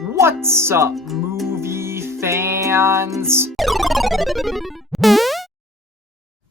What's up, movie fans?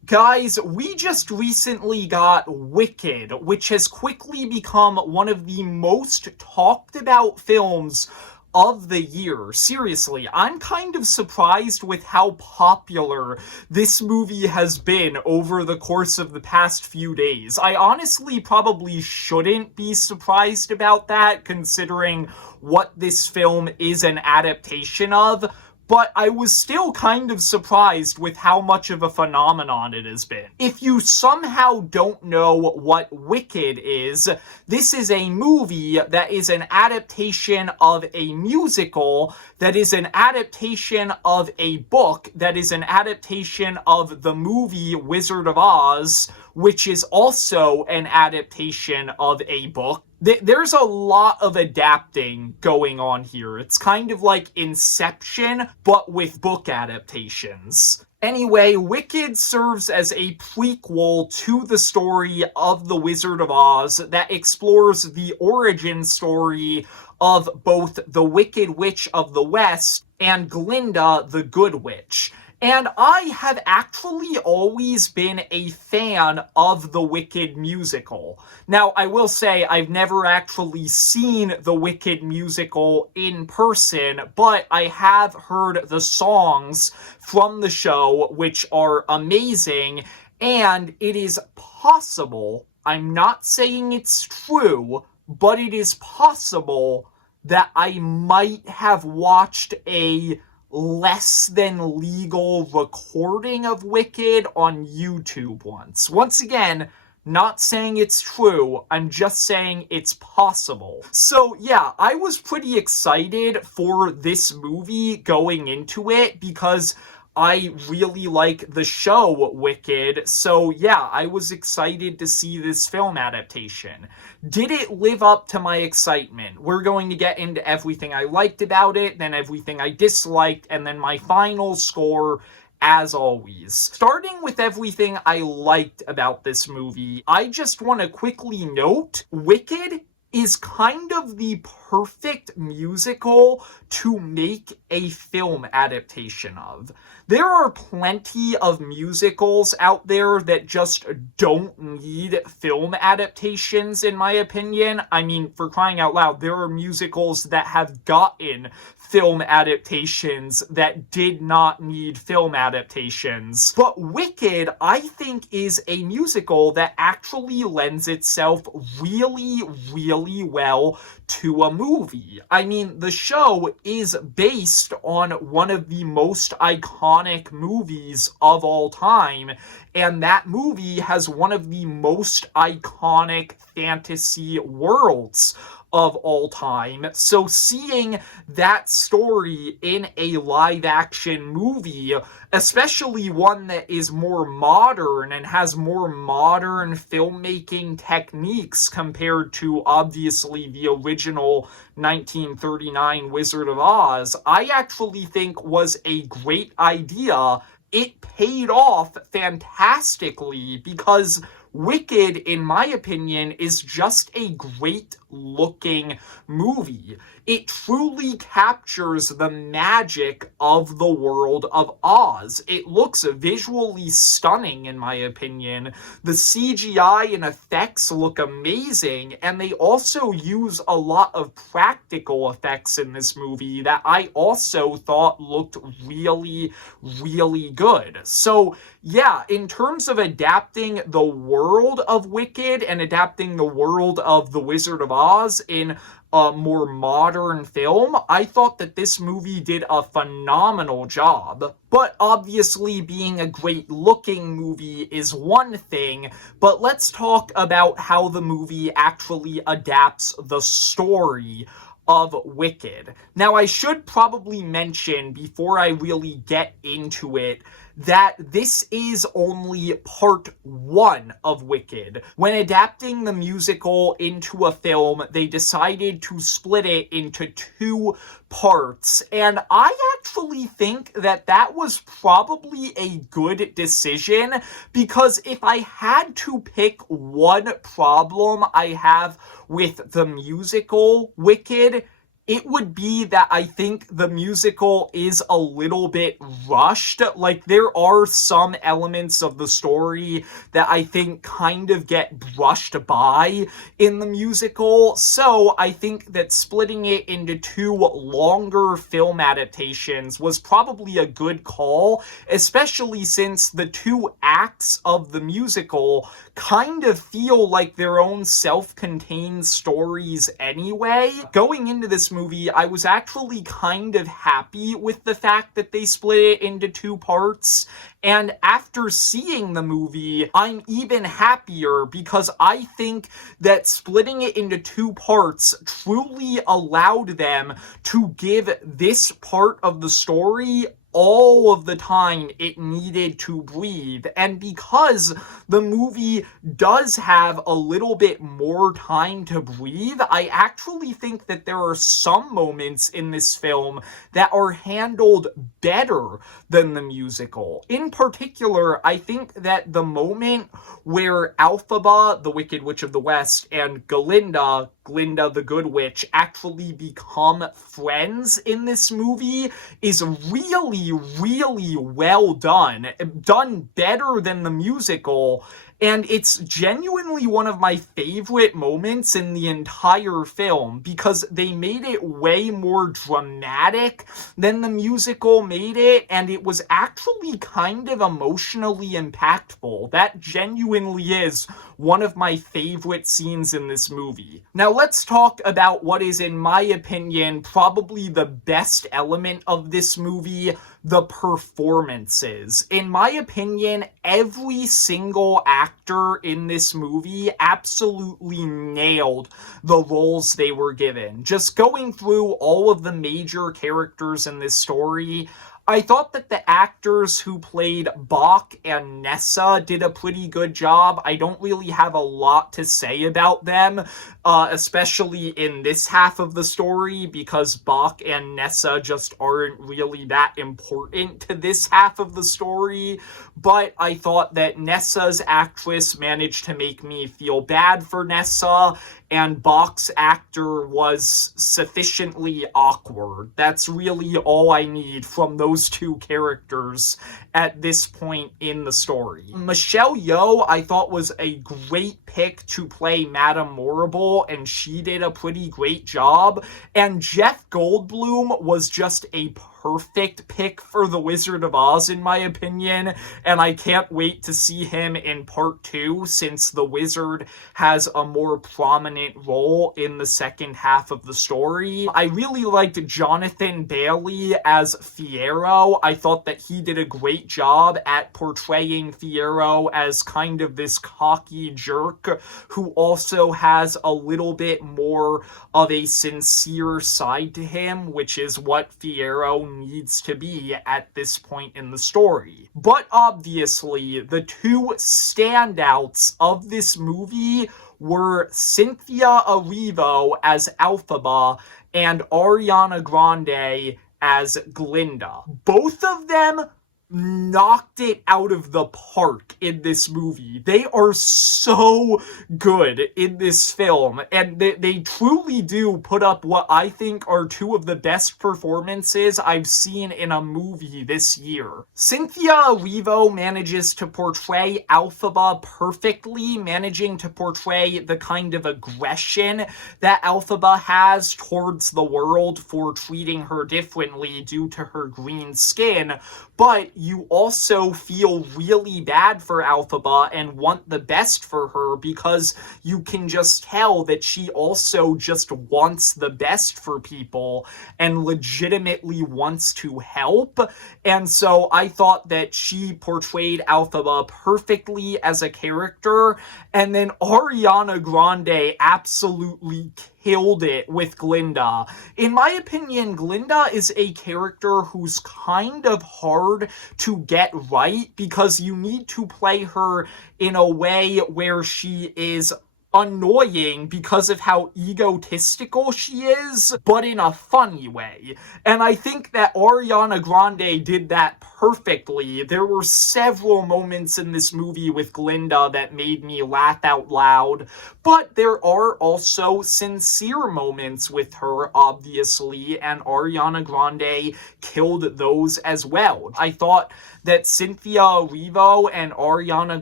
Guys, we just recently got Wicked, which has quickly become one of the most talked about films of the year. Seriously, I'm kind of surprised with how popular this movie has been over the course of the past few days. I honestly probably shouldn't be surprised about that, considering what this film is an adaptation of, but I was still kind of surprised with how much of a phenomenon it has been. If you somehow don't know what Wicked is, this is a movie that is an adaptation of a musical, that is an adaptation of a book, that is an adaptation of the movie Wizard of Oz, which is also an adaptation of a book. There's a lot of adapting going on here. It's kind of like Inception, but with book adaptations. Anyway, Wicked serves as a prequel to the story of The Wizard of Oz that explores the origin story of both the Wicked Witch of the West and Glinda the Good Witch. And I have actually always been a fan of the Wicked musical. Now, I will say I've never actually seen the Wicked musical in person, but I have heard the songs from the show, which are amazing, and it is possible, I'm not saying it's true, but it is possible that I might have watched a less than legal recording of Wicked on YouTube once. Once again, not saying it's true, I'm just saying it's possible. So yeah, I was pretty excited for this movie going into it because I really like the show Wicked, so yeah, I was excited to see this film adaptation. Did it live up to my excitement? We're going to get into everything I liked about it, then everything I disliked, and then my final score as always. Starting with everything I liked about this movie, I just want to quickly note, Wicked is kind of the perfect musical to make a film adaptation of. There are plenty of musicals out there that just don't need film adaptations, in my opinion. I mean, for crying out loud, there are musicals that have gotten film adaptations that did not need film adaptations. But Wicked, I think, is a musical that actually lends itself really, really well to a movie. I mean, the show is based on one of the most iconic movies of all time, and that movie has one of the most iconic fantasy worlds of all time. So seeing that story in a live-action movie, especially one that is more modern and has more modern filmmaking techniques compared to, obviously, the original 1939 Wizard of Oz, I actually think was a great idea. It paid off fantastically because Wicked, in my opinion, is just a great looking movie. It truly captures the magic of the world of Oz. It looks visually stunning, in my opinion. The CGI and effects look amazing, and they also use a lot of practical effects in this movie that I also thought looked really, really good. So yeah, in terms of adapting the world of Wicked and adapting the world of The Wizard of Oz in a more modern film, I thought that this movie did a phenomenal job. But obviously, being a great looking movie is one thing, but let's talk about how the movie actually adapts the story of Wicked. Now, I should probably mention, before I really get into it, that this is only part one of Wicked. When adapting the musical into a film, they decided to split it into two parts, and I actually think that that was probably a good decision, because if I had to pick one problem I have with the musical Wicked, it would be that I think the musical is a little bit rushed. Like, there are some elements of the story that I think kind of get brushed by in the musical. So I think that splitting it into two longer film adaptations was probably a good call, especially since the two acts of the musical kind of feel like their own self-contained stories anyway. Going into this movie, I was actually kind of happy with the fact that they split it into two parts. And after seeing the movie, I'm even happier because I think that splitting it into two parts truly allowed them to give this part of the story all of the time it needed to breathe. And because the movie does have a little bit more time to breathe, I actually think that there are some moments in this film that are handled better than the musical. In particular, I think that the moment where Elphaba, the Wicked Witch of the West, and Glinda the Good Witch, actually become friends in this movie is really, really well done. Done better than the musical. And it's genuinely one of my favorite moments in the entire film because they made it way more dramatic than the musical made it, and it was actually kind of emotionally impactful. That genuinely is one of my favorite scenes in this movie. Now let's talk about what is, in my opinion, probably the best element of this movie: the performances. In my opinion, every single actor in this movie absolutely nailed the roles they were given. Just going through all of the major characters in this story, I thought that the actors who played Boq and Nessa did a pretty good job. I don't really have a lot to say about them, especially in this half of the story, because Boq and Nessa just aren't really that important to this half of the story. But I thought that Nessa's actress managed to make me feel bad for Nessa, and Boq's actor was sufficiently awkward. That's really all I need from those two characters at this point in the story. Michelle Yeoh, I thought, was a great pick to play Madame Morrible, and she did a pretty great job. And Jeff Goldblum was just a perfect pick for The Wizard of Oz, in my opinion, and I can't wait to see him in part 2, since the wizard has a more prominent role in the second half of the story. I really liked Jonathan Bailey as Fiyero. I thought that he did a great job at portraying Fiyero as kind of this cocky jerk who also has a little bit more of a sincere side to him, which is what Fiyero needs to be at this point in the story. But obviously, the two standouts of this movie were Cynthia Erivo as Elphaba and Ariana Grande as Glinda. Both of them knocked it out of the park in this movie. They are so good in this film, and they truly do put up what I think are two of the best performances I've seen in a movie this year. Cynthia Erivo manages to portray Elphaba perfectly, managing to portray the kind of aggression that Elphaba has towards the world for treating her differently due to her green skin, but you also feel really bad for Elphaba and want the best for her because you can just tell that she also just wants the best for people and legitimately wants to help. And so I thought that she portrayed Elphaba perfectly as a character. And then Ariana Grande absolutely killed it with Glinda. In my opinion, Glinda is a character who's kind of hard to get right because you need to play her in a way where she is annoying because of how egotistical she is, but in a funny way. And I think that Ariana Grande did that perfectly. There were several moments in this movie with Glinda that made me laugh out loud, but there are also sincere moments with her, obviously, and Ariana Grande killed those as well. I thought that Cynthia Erivo and Ariana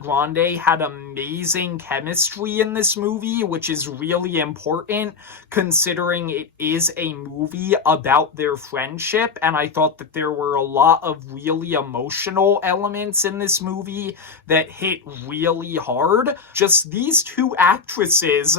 Grande had amazing chemistry in this movie, which is really important considering it is a movie about their friendship, and I thought that there were a lot of really emotional elements in this movie that hit really hard. Just these two actresses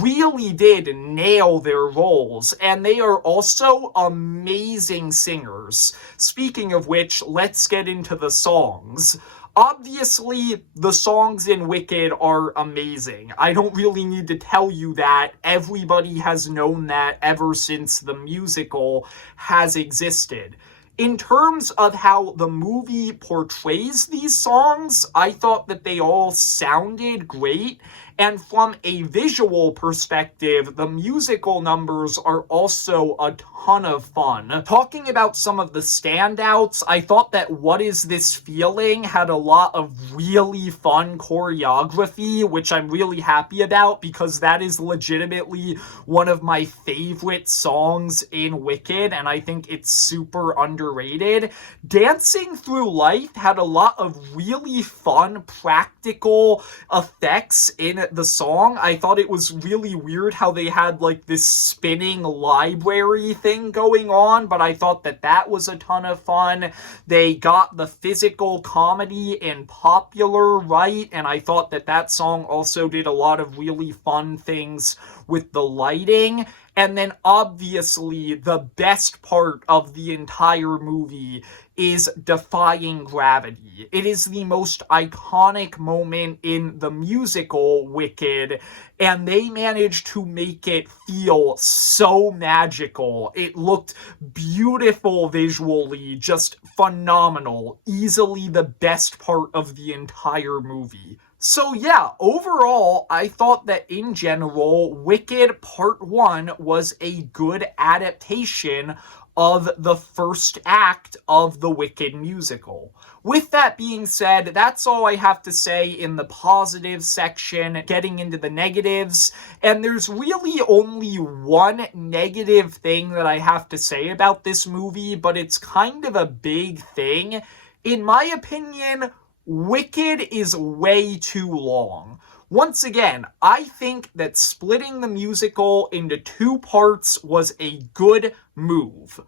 really did nail their roles, and they are also amazing singers. Speaking of which, let's get into the songs. Obviously, the songs in Wicked are amazing. I don't really need to tell you that. Everybody has known that ever since the musical has existed. In terms of how the movie portrays these songs, I thought that they all sounded great. And from a visual perspective, the musical numbers are also a ton of fun. Talking about some of the standouts, I thought that What Is This Feeling had a lot of really fun choreography, which I'm really happy about because that is legitimately one of my favorite songs in Wicked, and I think it's super underrated. Dancing Through Life had a lot of really fun practical effects in the song. I thought it was really weird how they had like this spinning library thing going on, but I thought that that was a ton of fun. They got the physical comedy in Popular right, and I thought that that song also did a lot of really fun things with the lighting. And then obviously the best part of the entire movie is Defying Gravity. It is the most iconic moment in the musical Wicked, and they managed to make it feel so magical. It looked beautiful visually, just phenomenal. Easily the best part of the entire movie. So yeah, overall, I thought that in general, Wicked Part 1 was a good adaptation of the first act of the Wicked musical. With that being said, that's all I have to say in the positive section, getting into the negatives. And there's really only one negative thing that I have to say about this movie, but it's kind of a big thing. In my opinion, Wicked is way too long. Once again, I think that splitting the musical into two parts was a good move.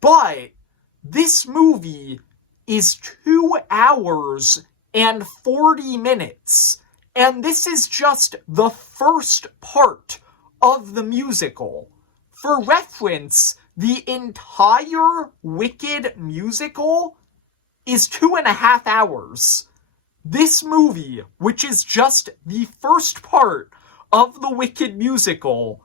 But this movie is 2 hours and 40 minutes. And this is just the first part of the musical. For reference, the entire Wicked musical is 2.5 hours. This movie, which is just the first part of the Wicked musical,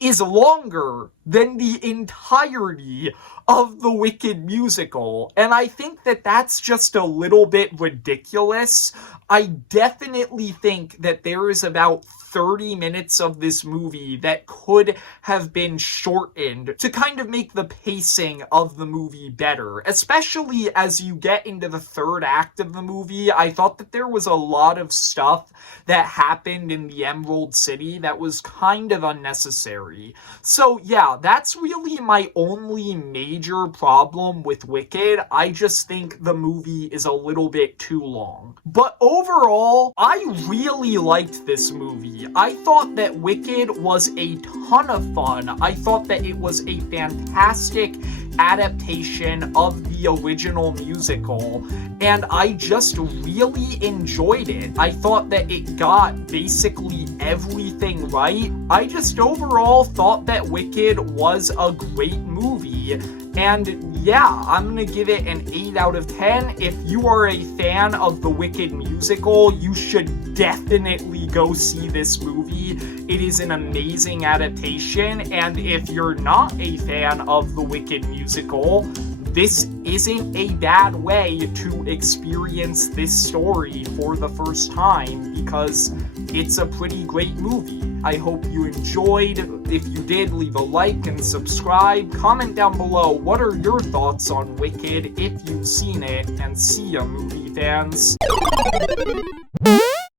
is longer than the entirety of the Wicked musical. And I think that that's just a little bit ridiculous. I definitely think that there is about 30 minutes of this movie that could have been shortened to kind of make the pacing of the movie better, especially as you get into the third act of the movie. I thought that there was a lot of stuff that happened in the Emerald City that was kind of unnecessary. So yeah, that's really my only major problem with Wicked. I just think the movie is a little bit too long. But overall, I really liked this movie. I thought that Wicked was a ton of fun. I thought that it was a fantastic adaptation of the original musical, and I just really enjoyed it. I thought that it got basically everything right. I just overall thought that Wicked was a great movie. And yeah, I'm gonna give it an 8 out of 10. If you are a fan of the Wicked musical, you should definitely go see this movie. It is an amazing adaptation, and if you're not a fan of the Wicked musical, this isn't a bad way to experience this story for the first time, because it's a pretty great movie. I hope you enjoyed. If you did, leave a like and subscribe. Comment down below, what are your thoughts on Wicked if you've seen it, and see ya, movie fans.